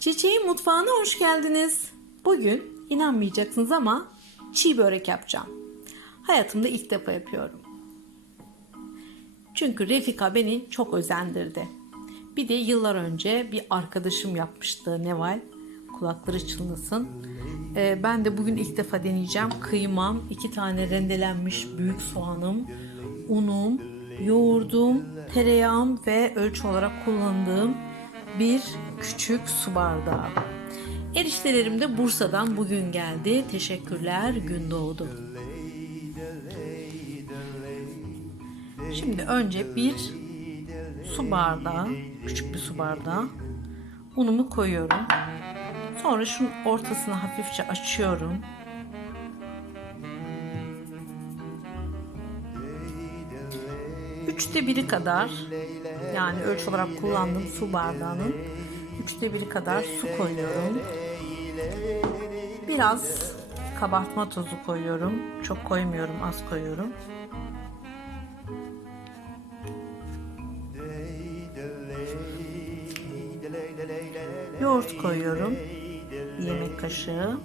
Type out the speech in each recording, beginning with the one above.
Çiçeğin mutfağına hoş geldiniz. Bugün inanmayacaksınız ama çiğ börek yapacağım. Hayatımda ilk defa yapıyorum. Çünkü Refika beni çok özendirdi. Bir de yıllar önce bir arkadaşım yapmıştı Neval. Kulakları çınlasın. Ee, ben de bugün ilk defa deneyeceğim. Kıymam, iki tane rendelenmiş büyük soğanım, unum, yoğurdum, tereyağım ve ölçü olarak kullandığım bir küçük su bardağı. Eriştelerim de Bursa'dan bugün geldi. Teşekkürler gün doğdu. Şimdi önce bir su bardağı, küçük bir su bardağı unumu koyuyorum. Sonra şunun ortasını hafifçe açıyorum. Üçte biri kadar yani ölçü olarak kullandığım su bardağının üçte biri kadar su koyuyorum. Biraz kabartma tozu koyuyorum. Çok koymuyorum, az koyuyorum. Yoğurt koyuyorum. Yemek kaşığı.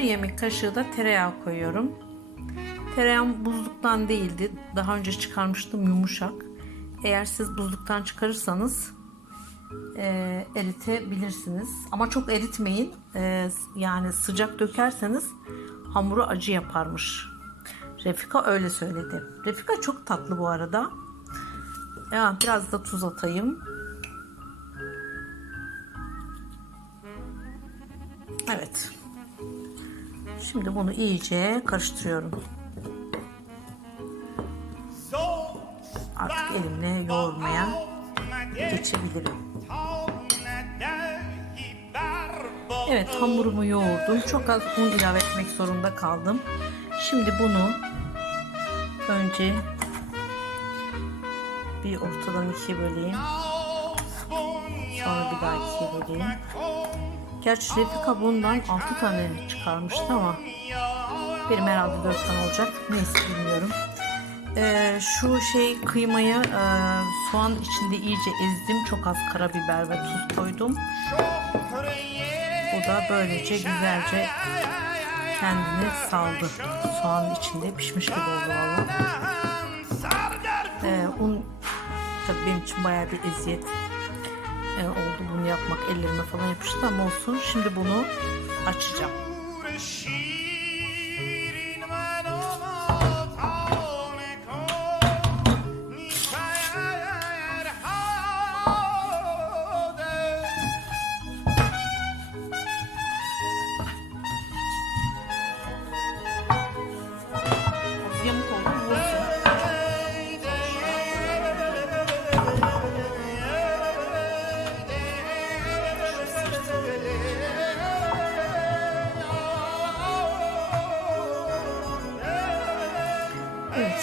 Bir yemek kaşığı da tereyağı koyuyorum. Tereyağım buzluktan değildi. Daha önce çıkarmıştım yumuşak. Eğer siz buzluktan çıkarırsanız e, eritebilirsiniz. Ama çok eritmeyin. E, yani sıcak dökerseniz hamuru acı yaparmış. Refika öyle söyledi. Refika çok tatlı bu arada. Ya biraz da tuz atayım. Evet. Şimdi bunu iyice karıştırıyorum. Artık elimle yoğurmaya geçebilirim. Evet hamurumu yoğurdum. Çok az un ilave etmek zorunda kaldım. Şimdi bunu önce bir ortadan ikiye böleyim. Sonra bir daha ikiye böleyim. Gerçi Refika bundan 6 tane çıkarmıştı ama benim herhalde 4 tane olacak. Neyse bilmiyorum. Ee, şu şey kıymayı e, soğan içinde iyice ezdim. Çok az karabiber ve tuz koydum. Bu da böylece güzelce kendini saldı. Soğanın içinde pişmiş gibi oldu valla. Ee, un tabii benim için bayağı bir eziyet oldu bunu yapmak. Ellerime falan yapıştı ama olsun. Şimdi bunu açacağım.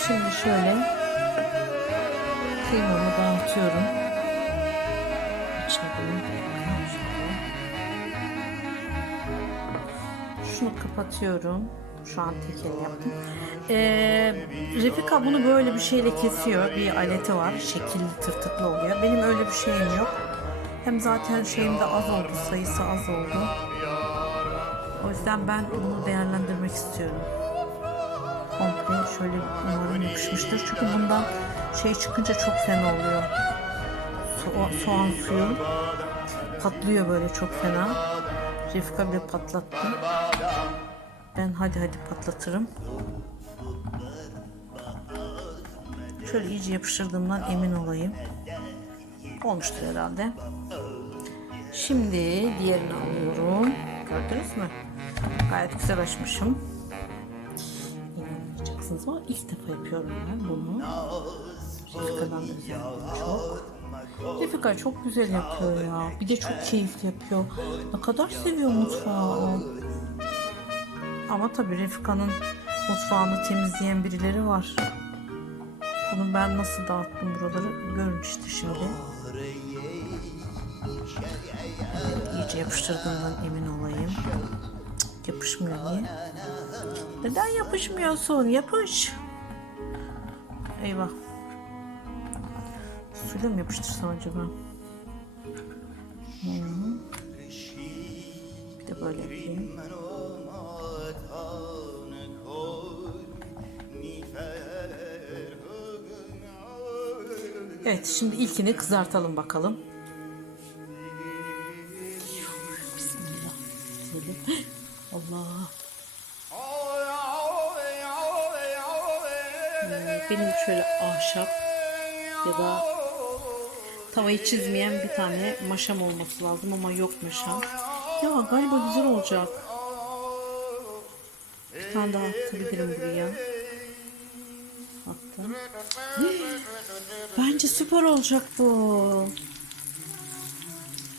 Şimdi şöyle kıymamı dağıtıyorum. İçine bunu Şunu kapatıyorum. Şu an tek el yaptım. Ee, Refika bunu böyle bir şeyle kesiyor. Bir aleti var. Şekilli tırtıklı oluyor. Benim öyle bir şeyim yok. Hem zaten şeyim de az oldu. Sayısı az oldu. O yüzden ben bunu değerlendirmek istiyorum şöyle umarım yapışmıştır. Çünkü bundan şey çıkınca çok fena oluyor. So- soğan suyu patlıyor böyle çok fena. Refika bile patlattı. Ben hadi hadi patlatırım. Şöyle iyice yapıştırdığımdan emin olayım. Olmuştur herhalde. Şimdi diğerini alıyorum. Gördünüz mü? Gayet güzel açmışım inanmayacaksınız ama ilk defa yapıyorum ben bunu. Refika'dan özellikle çok. Refika çok güzel yapıyor ya. Bir de çok keyifli yapıyor. Ne kadar seviyor mutfağı. Ama tabii Refika'nın mutfağını temizleyen birileri var. Bunu ben nasıl dağıttım buraları görün işte şimdi. İyice yapıştırdığımdan emin olayım. Yapışmıyor niye? Neden yapışmıyorsun? Yapış. Eyvah. Suyla mı yapıştırsam acaba? Hmm. Bir de böyle yapayım. Evet şimdi ilkini kızartalım bakalım. Bismillah. Allah. Ee, Benim şöyle ahşap ya da tavayı çizmeyen bir tane maşam olması lazım ama yok maşam. Ya galiba güzel olacak. Bir tane daha atabilirim buraya. Attım. Bence süper olacak bu.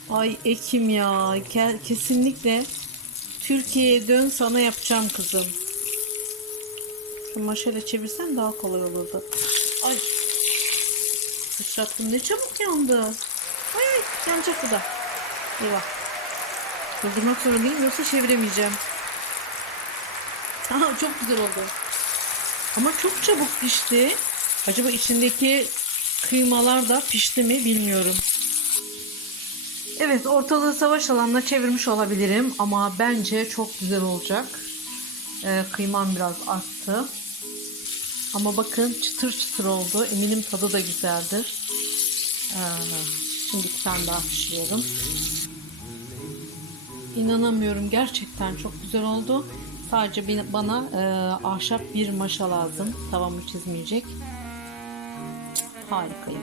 Ay Ekim ya. Ke- Kesinlikle Türkiye'ye dön sana yapacağım kızım. Şu maşayla çevirsen daha kolay olurdu. Ay. Sıçrattım ne çabuk yandı. Ay ay yanacak bu da. Eyvah. Durdurmak zorundayım yoksa çeviremeyeceğim. Aha çok güzel oldu. Ama çok çabuk pişti. Acaba içindeki kıymalar da pişti mi bilmiyorum. Evet ortalığı savaş alanına çevirmiş olabilirim ama bence çok güzel olacak. Ee, kıymam biraz arttı. Ama bakın çıtır çıtır oldu. Eminim tadı da güzeldir. Ee, şimdi bir tane daha pişiriyorum. İnanamıyorum gerçekten çok güzel oldu. Sadece bana e, ahşap bir maşa lazım. Tavamı çizmeyecek. Harikayım.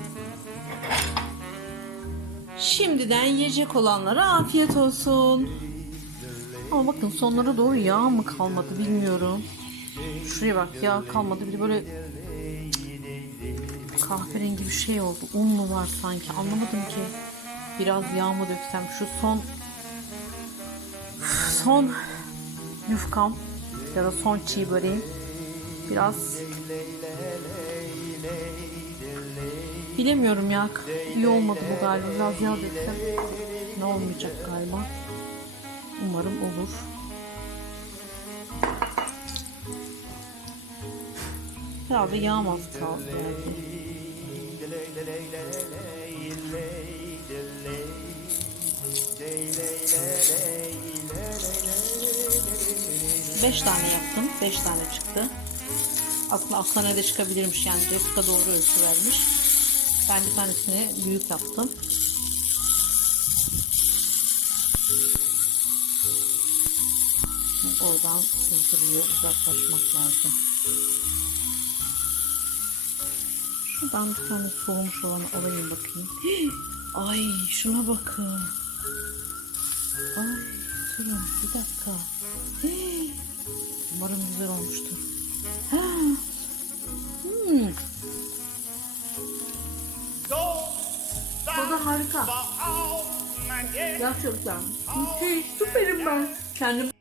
Şimdiden yiyecek olanlara afiyet olsun. Ama bakın sonlara doğru yağ mı kalmadı bilmiyorum. Şuraya bak yağ kalmadı. Bir de böyle kahverengi bir şey oldu. Un mu var sanki anlamadım ki. Biraz yağ mı döksem şu son son yufkam ya da son çiğ böreğim biraz bilemiyorum ya iyi olmadı bu galiba biraz yağ döksem ne olmayacak galiba umarım olur herhalde yağmaz kaldı. Beş tane yaptım. Beş tane çıktı. Aslında tane de çıkabilirmiş yani. Jessica doğru ölçü vermiş. Ben bir tanesini büyük yaptım. Oradan sızdırıyor. Uzaklaşmak lazım. Şuradan bir tane soğumuş olanı alayım bakayım. Ay şuna bakın. Ay durun bir dakika. Hey, Umarım güzel olmuştur. Hmm. Harika. Gerçekten. Müthiş, süperim ben. Kendim